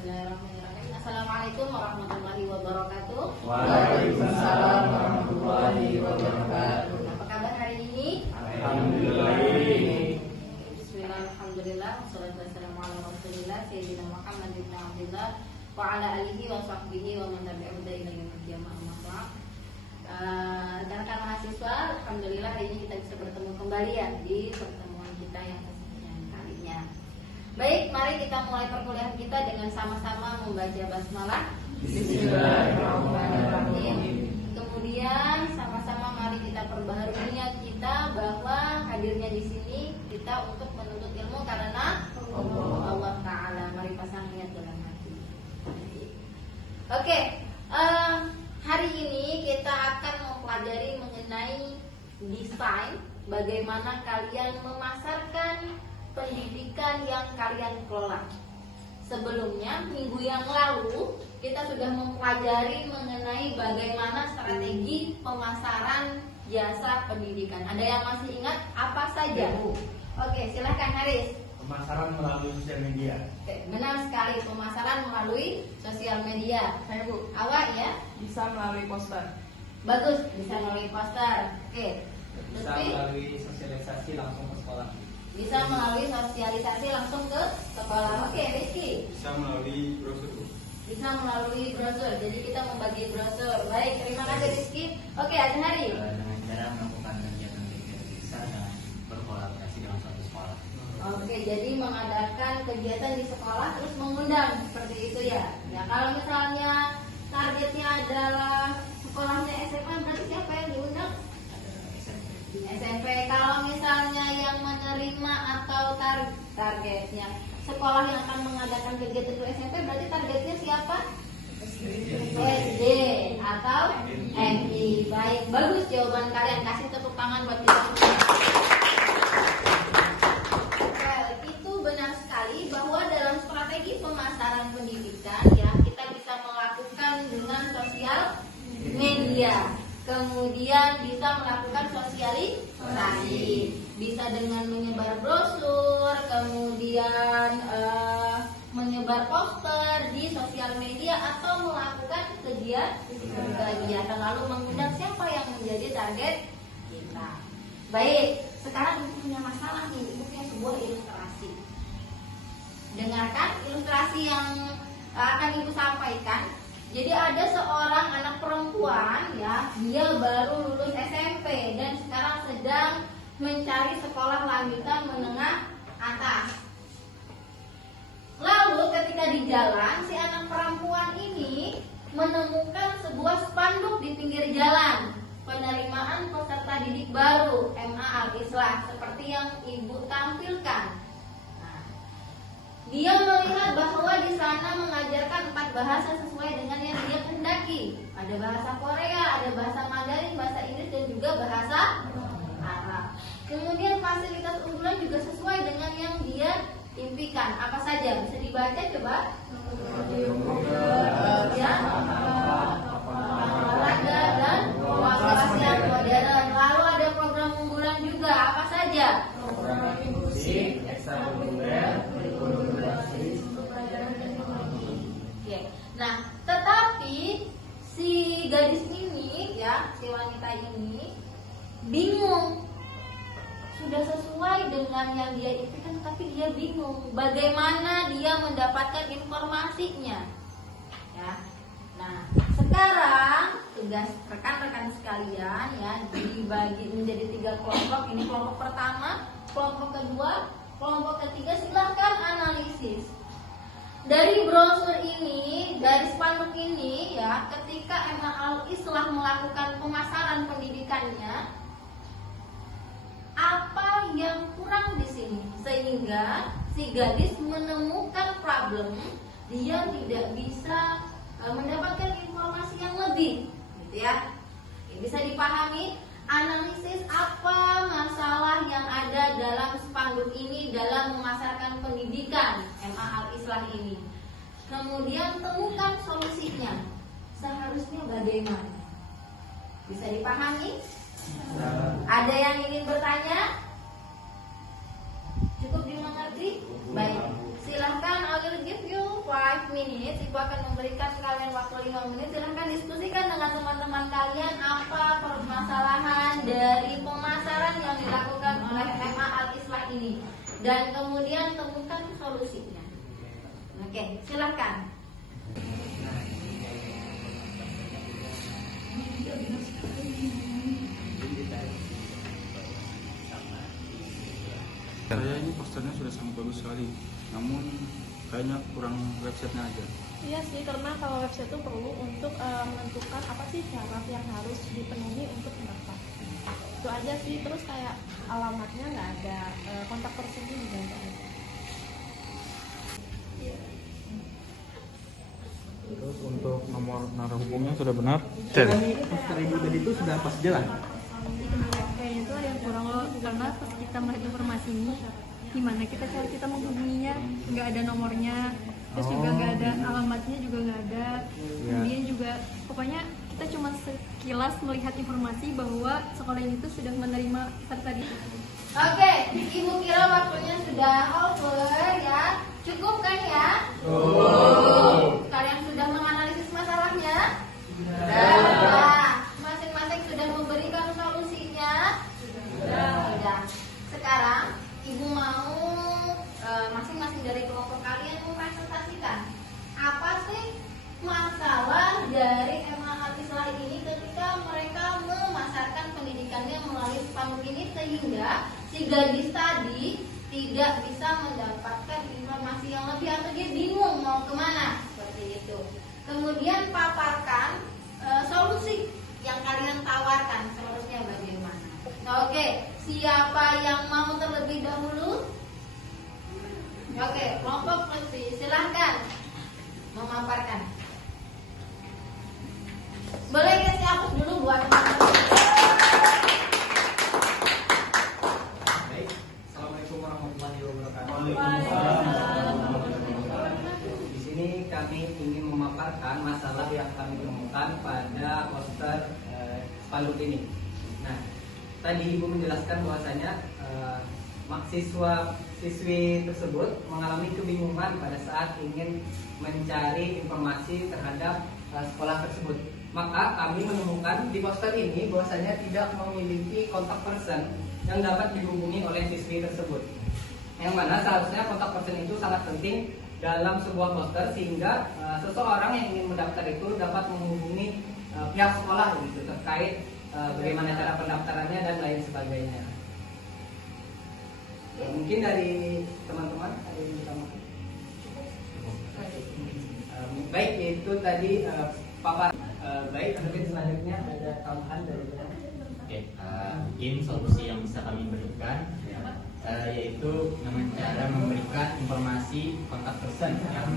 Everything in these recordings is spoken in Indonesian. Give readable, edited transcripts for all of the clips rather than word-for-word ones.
Bismillahirrahmanirrahim. Assalamualaikum warahmatullahi wabarakatuh. Waalaikumsalam warahmatullahi wabarakatuh. Apa kabar hari ini? Alhamdulillah. Bismillahirrahmanirrahim. Wassalatu wassalamu ala Rasulillah Sayyidina Muhammad ibn Abdillah wa ala alihi wa sahbihi wa man tabi'ahum ila yaumil qiyamah. Rekan mahasiswa, alhamdulillah hari ini kita bisa bertemu kembali ya di pertemuan kita yang kesekian kalinya. Baik, mari kita mulai perkuliahan kita dengan sama-sama membaca basmalah. Bismillahirrahmanirrahim. Kemudian sama-sama mari kita perbaharui niat kita bahwa hadirnya di sini kita untuk menuntut ilmu karena Allah Ta'ala. Mari pasang niat dalam hati. Oke, hari ini kita akan mempelajari mengenai desain, bagaimana kalian memasarkan pendidikan yang kalian kelola. Sebelumnya, minggu yang lalu kita sudah mempelajari mengenai bagaimana strategi pemasaran jasa pendidikan. Ada yang masih ingat apa saja? Oke, silahkan Haris. Pemasaran melalui sosial media. Oke, benar sekali, pemasaran melalui sosial media. Saya Bu, Awak ya? bisa melalui poster. Bagus, bisa melalui poster. Oke. Bisa Lutfi? melalui sosialisasi langsung ke sekolah. Bisa melalui sosialisasi langsung ke sekolah. Oke, Rizky. Bisa melalui brosur. Bisa melalui brosur. Jadi kita membagi brosur. Baik, terima kasih Rizky. Oke, Azhari. Dengan cara melakukan kegiatan-kegiatan besar dan berkolaborasi dengan suatu sekolah. Oke, jadi mengadakan kegiatan di sekolah terus mengundang seperti itu ya. Ya, kalau misalnya targetnya adalah sekolahnya SMA, berarti siapa yang diundang? SMP. Kalau misalnya yang menerima atau targetnya sekolah yang akan mengadakan kegiatan itu SMP, berarti targetnya siapa? SD atau MI. Baik, bagus jawaban kalian. Kasih tepuk tangan buat kita. Well, itu benar sekali bahwa dalam strategi pemasaran pendidikan ya kita bisa melakukan dengan sosial media. Kemudian bisa melakukan sosialisasi, bisa dengan menyebar brosur, kemudian menyebar poster di sosial media atau melakukan kegiatan lalu mengundang siapa yang menjadi target kita. Baik, sekarang ibu punya masalah nih, ibu punya sebuah ilustrasi. Dengarkan ilustrasi yang akan ibu sampaikan. Jadi ada seorang anak perempuan ya, dia baru lulus SMP dan sekarang sedang mencari sekolah lanjutan menengah atas. Lalu ketika di jalan si anak perempuan ini menemukan sebuah spanduk di pinggir jalan, penerimaan peserta didik baru MA Al-Islah seperti yang ibu tampilkan. Dia melihat bahwa di sana mengajarkan 4 bahasa sesuai dengan yang dia kehendaki. Ada bahasa Korea, ada bahasa Mandarin, bahasa Inggris dan juga bahasa Arab. Kemudian fasilitas unggulan juga sesuai dengan yang dia impikan. Apa saja? Bisa dibaca coba? Ya, olahraga dan kelas yang modern. Lalu ada program unggulan juga. Apa saja? Program inklusif, ekstrakurikuler, Oke. Nah, tetapi si gadis ini ya, si wanita ini bingung. Sudah sesuai dengan yang dia impikan, tapi dia bingung bagaimana dia mendapatkan informasinya. Ya. Nah, sekarang tugas rekan-rekan sekalian ya dibagi menjadi 3 kelompok. Ini kelompok pertama, kelompok kedua, kelompok ketiga. Silahkan analisis. Dari brosur ini, dari spanduk ini ya, ketika MA Al-Islah melakukan pemasaran pendidikannya, apa yang kurang di sini sehingga si gadis menemukan problem, dia tidak bisa mendapatkan informasi yang lebih, gitu ya. Bisa dipahami analisis apa masalah yang ada dalam spanduk ini dalam memasarkan pendidikan MA Al-Islah ini. Kemudian temukan solusinya. Seharusnya bagaimana? Bisa dipahami? Ada yang ingin bertanya? Cukup dimengerti? Baik. Silahkan, I will give you 5 5 menit. Ibu akan memberikan kalian waktu 5 menit. Silahkan diskusikan dengan teman-teman kalian apa permasalahan dari pemasaran yang dilakukan oleh SMA Al-Islah ini, dan kemudian temukan solusinya. Oke, silahkan. Saya ini posternya sudah sangat bagus sekali, namun kayaknya kurang websitenya aja. Iya sih, karena kalau website itu perlu untuk menentukan apa sih syarat yang harus dipenuhi untuk mendaftar. Itu aja sih, terus kayak alamatnya nggak ada, kontak personnya juga nggak ada. Terus untuk nomor narahubungnya sudah benar? Ini poster ibu tadi itu sudah pas jalan. Kayaknya itu yang kurang loh, karena pas kita melihat informasi ini, gimana kita menghubunginya, nggak ada nomornya, terus juga nggak ada alamatnya juga nggak ada. Kemudian juga pokoknya kita cuma sekilas melihat informasi bahwa sekolah ini tuh sudah menerima peserta didik. Oke, Ibu kira waktunya sudah over ya. Cukup kan ya? Kalian sudah menganalisis masalahnya? Sudah. Masing-masing sudah memberikan solusinya? Sudah. Sekarang Ibu mau masing-masing dari kelompok kalian mempresentasikan apa sih masalah dari SMA Al-Islah ini ketika mereka memasarkan pendidikannya melalui spanduk ini, sehingga si gadis tadi tidak bisa mendapatkan informasi yang lebih atau dia bingung mau kemana, seperti itu. Kemudian paparkan solusi yang kalian tawarkan, seharusnya bagaimana. Oke, siapa yang mau terlebih dahulu? Oke, kelompok Lutfi, silahkan memaparkan. Boleh kasih hapus dulu buat teman-teman. Baik, assalamualaikum warahmatullahi wabarakatuh. Di sini kami ingin memaparkan masalah yang kami temukan pada poster spanduk ini. Nah, tadi Ibu menjelaskan bahwasanya siswi tersebut mengalami kebingungan pada saat ingin mencari informasi terhadap sekolah tersebut. Maka kami menemukan di poster ini bahwasanya tidak memiliki kontak person yang dapat dihubungi oleh siswi tersebut. Yang mana seharusnya kontak person itu sangat penting dalam sebuah poster, sehingga seseorang yang ingin mendaftar itu dapat menghubungi pihak sekolah gitu, terkait bagaimana cara pendaftarannya dan lain sebagainya. Mungkin dari teman-teman ada yang ditambahkan? Baik, itu tadi paparan. Baik, mungkin selanjutnya ada tambahan dari teman. Oke, mungkin solusi yang bisa kami berikan yaitu dengan cara memberikan informasi kontak person yang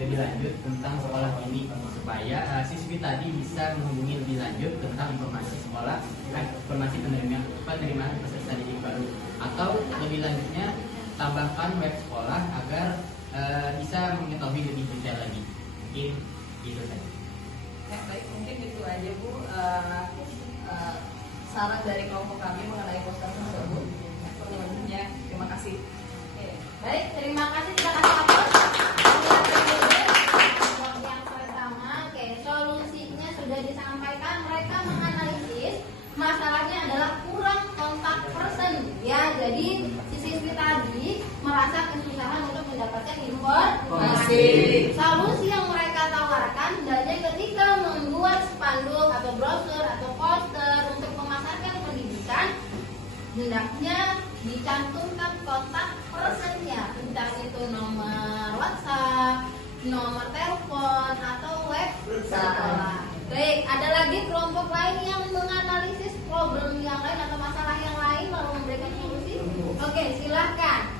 lebih lanjut tentang sekolah ini, supaya siswi tadi bisa menghubungi lebih lanjut tentang informasi sekolah, informasi penerimaan peserta didik baru, atau lebih lanjutnya tambahkan web sekolah agar bisa mengetahui lebih detail lagi. Mungkin itu saja. Baik, mungkin itu aja Bu saran dari kelompok kami mengenai poster tersebut. Selanjutnya, terima kasih. Oke. Baik, terima kasih. Kita kasih hapus. Yang pertama, oke, solusinya sudah disampaikan. Mereka menganalisis masalahnya adalah kurang kontak person. Ya, jadi siswi tadi merasa kesusahan untuk mendapatkan informasi. Solusi yang mereka tawarkan adalah ketika membuat spanduk atau brosur atau poster untuk memasarkan pendidikan, hendaknya dicantumkan kontak personnya, entah itu nomor WhatsApp, nomor telepon, atau web sekolah. Baik, ada lagi kelompok lain yang menganalisis problem yang lain atau masalah yang lain lalu memberikan solusi? Oke, silahkan.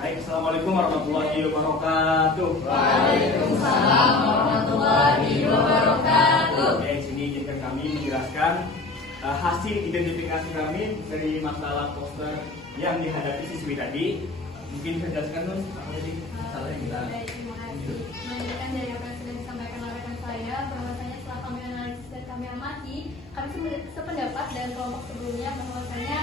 Baik, assalamualaikum warahmatullahi wabarakatuh. Waalaikumsalam warahmatullahi wabarakatuh. Oke, sini izinkan kami menjelaskan hasil identifikasi kami dari masalah poster yang dihadapi siswi tadi. Mungkin saya jelaskan dulu apa tadi masalah yang kita. Baik, terima kasih. Melanjutkan dari apa yang sudah disampaikan oleh rekan saya, bahwasanya setelah kami analisis dan kami amati, kami sependapat dengan kelompok sebelumnya bahwasanya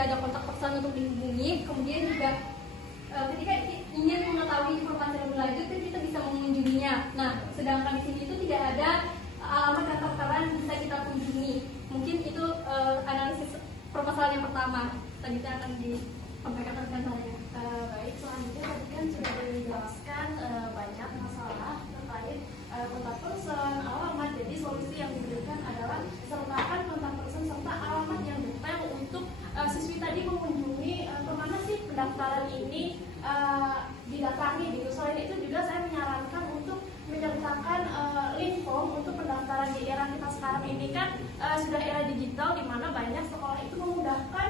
tidak ada kontak person untuk dihubungi. Kemudian juga ketika ingin mengetahui informasi lebih lanjut kan kita bisa mengunjunginya. Nah, sedangkan di sini itu tidak ada alamat yang tertera yang bisa kita kunjungi. Mungkin itu analisis permasalahan yang pertama. Selanjutnya akan disampaikan rekan saya. Baik, selanjutnya tadi kan sudah dijelaskan banyak masalah terkait kontak person, alamat. Jadi solusi yang diberikan adalah sertakan kontak person serta alamat yang detail untuk siswi tadi mengunjungi kemana sih pendaftaran ini didatangi gitu. Selain itu juga saya menyarankan untuk menyertakan link form untuk pendaftaran di era kita sekarang ini kan sudah era digital di mana banyak sekolah itu memudahkan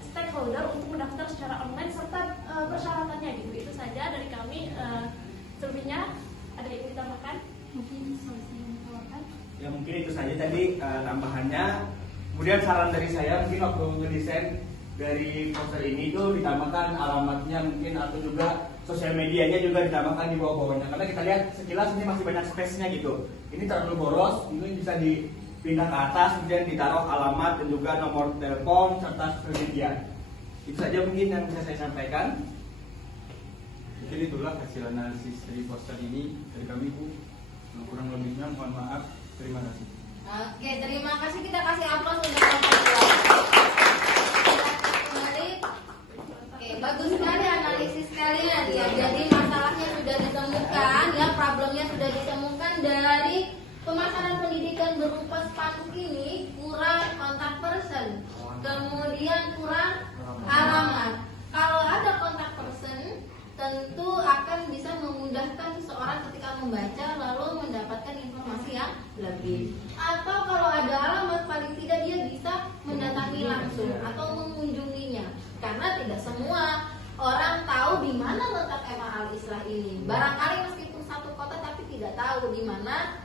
stakeholder untuk mendaftar secara online serta persyaratannya gitu. Itu saja dari kami. Selebihnya ada yang ditambahkan? Mungkin solusi yang ditawarkan. Ya mungkin itu saja tadi tambahannya. Kemudian saran dari saya mungkin waktu ngedesain dari poster ini tuh ditambahkan alamatnya mungkin atau juga sosial medianya juga ditambahkan di bawah-bawahnya, karena kita lihat sekilas ini masih banyak space-nya gitu. Ini terlalu boros, mungkin bisa dipindah ke atas, kemudian ditaruh alamat dan juga nomor telepon serta sosial media. Itu saja mungkin yang bisa saya sampaikan. Mungkin itulah hasil analisis dari poster ini dari kami Bu. Kurang lebihnya mohon maaf. Terima kasih. Oke, terima kasih. Kita kasih aplaus untuk Bapak Ibu. Kembali. Oke, bagus sekali analisis kalian ya. Jadi masalahnya sudah ditemukan, ya problemnya sudah ditemukan dari pemasaran pendidikan berupa spanduk ini kurang kontak person, kemudian kurang alamat. Kalau ada kontak person, tentu akan bisa memudahkan seseorang ketika membaca lalu mendapatkan informasi yang lebih. Atau kalau ada alamat, paling tidak dia bisa mendatangi langsung atau mengunjunginya. Karena tidak semua orang tahu di mana letak MA Al-Islah ini. Barangkali meskipun satu kota tapi tidak tahu di mana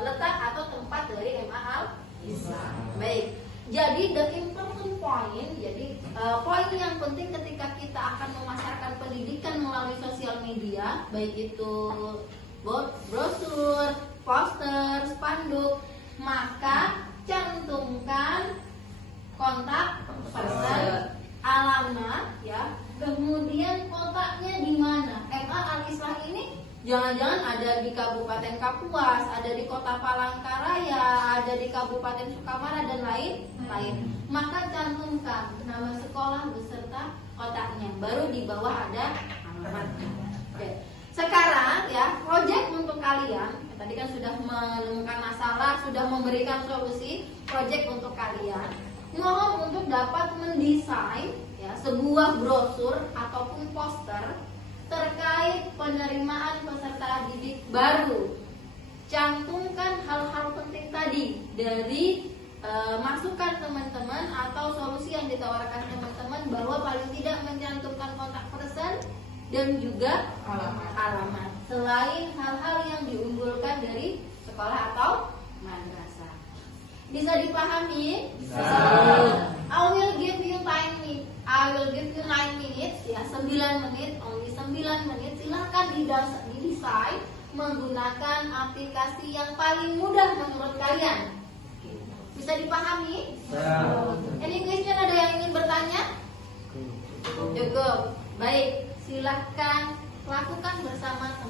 letak atau tempat dari MA Al-Islah. Baik. Jadi the important point, jadi poin yang penting ketika kita akan memasarkan pendidikan melalui sosial media, baik itu brosur, poster, spanduk, maka cantumkan kontak person, alamat, ya, kemudian kotaknya di mana. MA Al-Islah ini jangan-jangan ada di Kabupaten Kapuas, ada di Kota Palangkaraya, ada di Kabupaten Sukamana dan lain-lain. Maka cantumkan nama sekolah beserta kotaknya. Baru di bawah ada alamatnya. Oke. Sekarang ya, proyek untuk kalian. Tadi kan sudah menemukan masalah, sudah memberikan solusi. Proyek untuk kalian. Mohon untuk dapat mendesain ya sebuah brosur ataupun poster terkait penerimaan peserta didik baru. Cantumkan hal-hal penting tadi dari masukan teman-teman atau solusi yang ditawarkan teman-teman, bahwa paling tidak mencantumkan kontak person dan juga alamat. Selain hal-hal yang diunggulkan dari sekolah atau madrasah. Bisa dipahami? Bisa. I will give you 9 minutes ya, 9 menit, only 9 menit. Silahkan didesain menggunakan aplikasi yang paling mudah menurut kalian. Bisa dipahami? Any question, ada yang ingin bertanya? Cukup. Baik, silahkan lakukan bersama-sama.